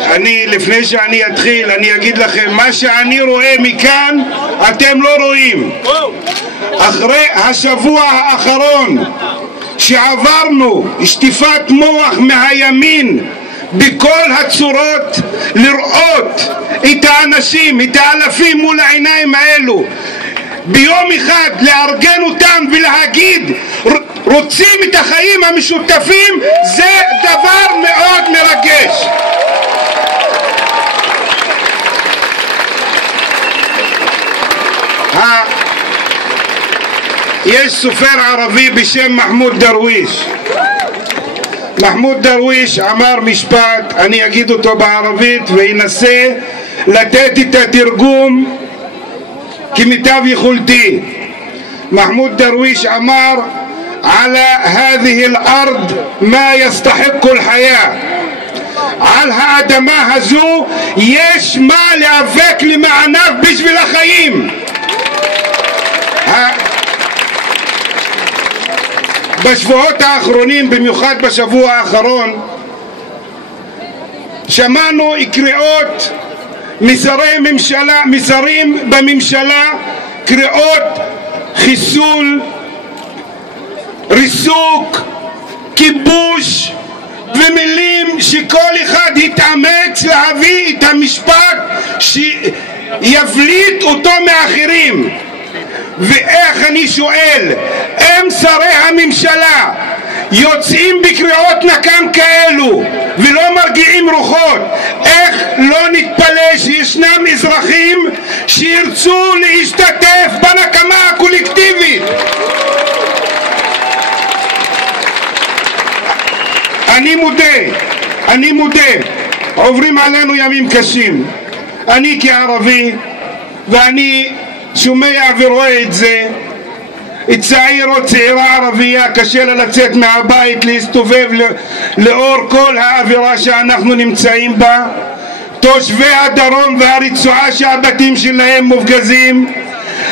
אני לפני שאני אתחיל אני אגיד לכם מה שאני רואה מכאן אתם לא רואים. אחרי השבוע האחרון שעברנו שטיפת מוח מהימין בכל הצורות, לראות את האנשים, את האלפים מול העיניים האלו ביום אחד, לארגן אותם ולהגיד רוצים את החיים המשותפים, זה דבר מאוד מרגש. יש סופר ערבי בשם מחמוד דרוויש. מחמוד דרוויש אמר משפט, אני אגיד אותו בערבית וינסה לתת את התרגום כמיטב יכולתי. מחמוד דרוויש אמר على هذه الأرض ما يستحق الحياة. על האדמה הזו יש מה להיאבק למענם בשביל החיים. בשבועות האחרונים, במיוחד בשבוע האחרון, שמענו קריאות משרים בממשלה, קריאות חיסול, ריסוק, כיבוש ומילים שכל אחד התאמץ להביא את המשפט שיבליט אותו מאחרים. ואיך אני שואל, אם שרי הממשלה יוצאים בקריאות נקם כאלו ולא מרגיעים רוחות, איך לא נתפלא שישנם אזרחים שירצו להשתתף בנקמה הקולקטיבית? אני מודה, עוברים עלינו ימים קשים. אני כערבי, ואני שומע ורואה את זה, צעיר או צעירה ערבייה קשה לה לצאת מהבית, להסתובב לאור כל האווירה שאנחנו נמצאים בה. תושבי הדרום והרצועה שהבתים שלהם מופגזים,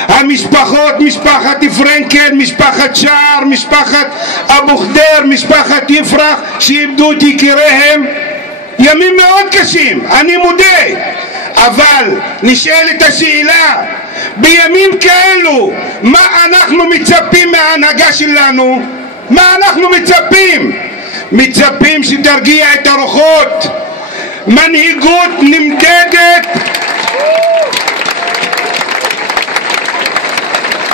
המשפחות, משפחת פרנקל, משפחת שער, משפחת אבו ח'דיר, משפחת יפרח שאיבדו את יקיריהם, ימים מאוד קשים, אני מודה. אבל נשאלת השאלה, בימים כאלו מה אנחנו מצפים מההנהגה שלנו? מה אנחנו מצפים? מצפים שתרגיע את הרוחות. מנהיגות נמדדת,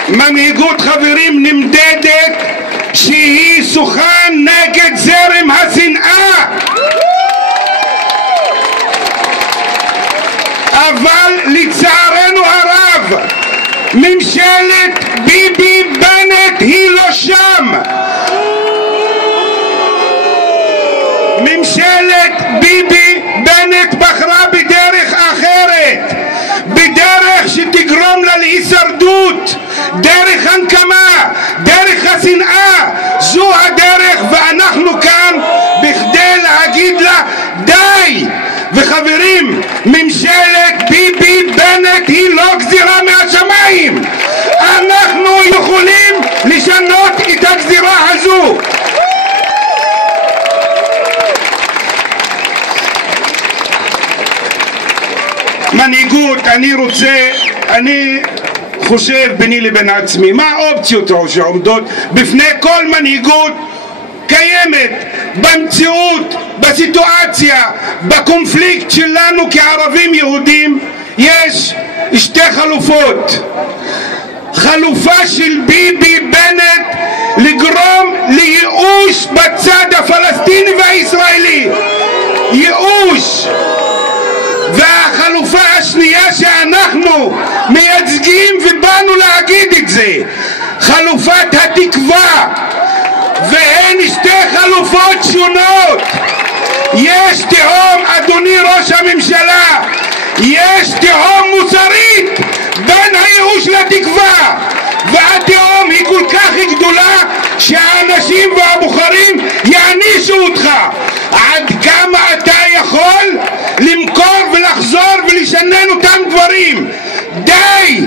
מנהיגות חברים נמדדת שהיא שוחה נגד זרם השנאה. אבל לצערנו הרב ממשלת ביבי בנט היא לא שם. ממשלת ביבי בנט בחרה בדרך אחרת, בדרך שתגרום לה להישרדות, דרך הנקמה, דרך השנאה. זו הדרך ואנחנו כאן בכדי להגיד לה די. וחברים, ממשלת ביבי בנט היא לא גזירה מהשמיים. אנחנו יכולים לשנות את הגזירה הזו. מנהיגות, אני חושב ביני לבין עצמי, מה האופציות שעומדות בפני כל מנהיגות קיימת במציאות, בסיטואציה, בקונפליקט שלנו כערבים יהודים? יש שתי חלופות. חלופה של ביבי בנט לגרום לייאוש בצד הפלסטיני והישראלי, ייאוש. והחלופה השנייה שאנחנו מייצגים ובאנו להגיד את זה, חלופת התקווה. והן שתי חלופות שונות. יש תהום, אדוני ראש הממשלה, יש תהום מוסרית בין הייאוש לתקווה, והתהום היא כל כך גדולה שהאנשים והבוחרים יענישו אותך. עד כמה אתה יכול למכור ולחזור ולשנן אותם דברים? די,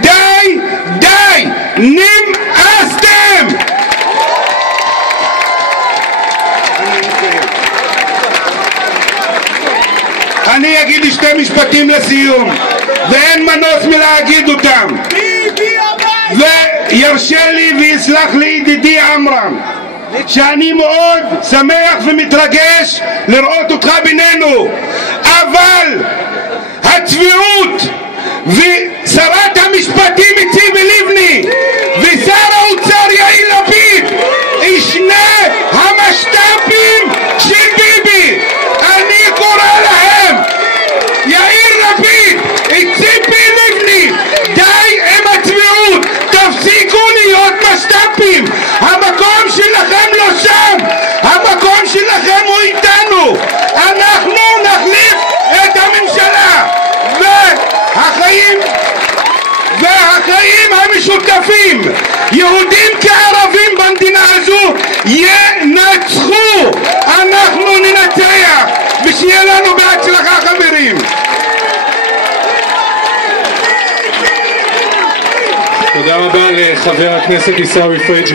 די, די, נמאסתם. אני אגיד שתי משפטים לסיום, ואין מנוס מלהגיד אותם. וירשה לי ויסלח לי ידידי עמרם, שאני מאוד שמח ומתרגש לראות אותך בינינו, אבל הצביעות ושרת המשפטים ציפי לבני ושר האוצר יאיר לפיד שני המשת"פים של ביבי, אני קורא להם, יאיר לפיד, ציפי לבני, די עם הצביעות, תפסיקו להיות משת"פים. המקום שלכם לא שם, המקום שלכם הוא איתנו. אנחנו נחליף את הממשלה, והחיים המשותפים, יהודים כערבים במדינה הזו, ינצחו. אנחנו ננצח, ושיהיה לנו בהצלחה חברים. תודה רבה לחבר הכנסת עיסאווי פריג'.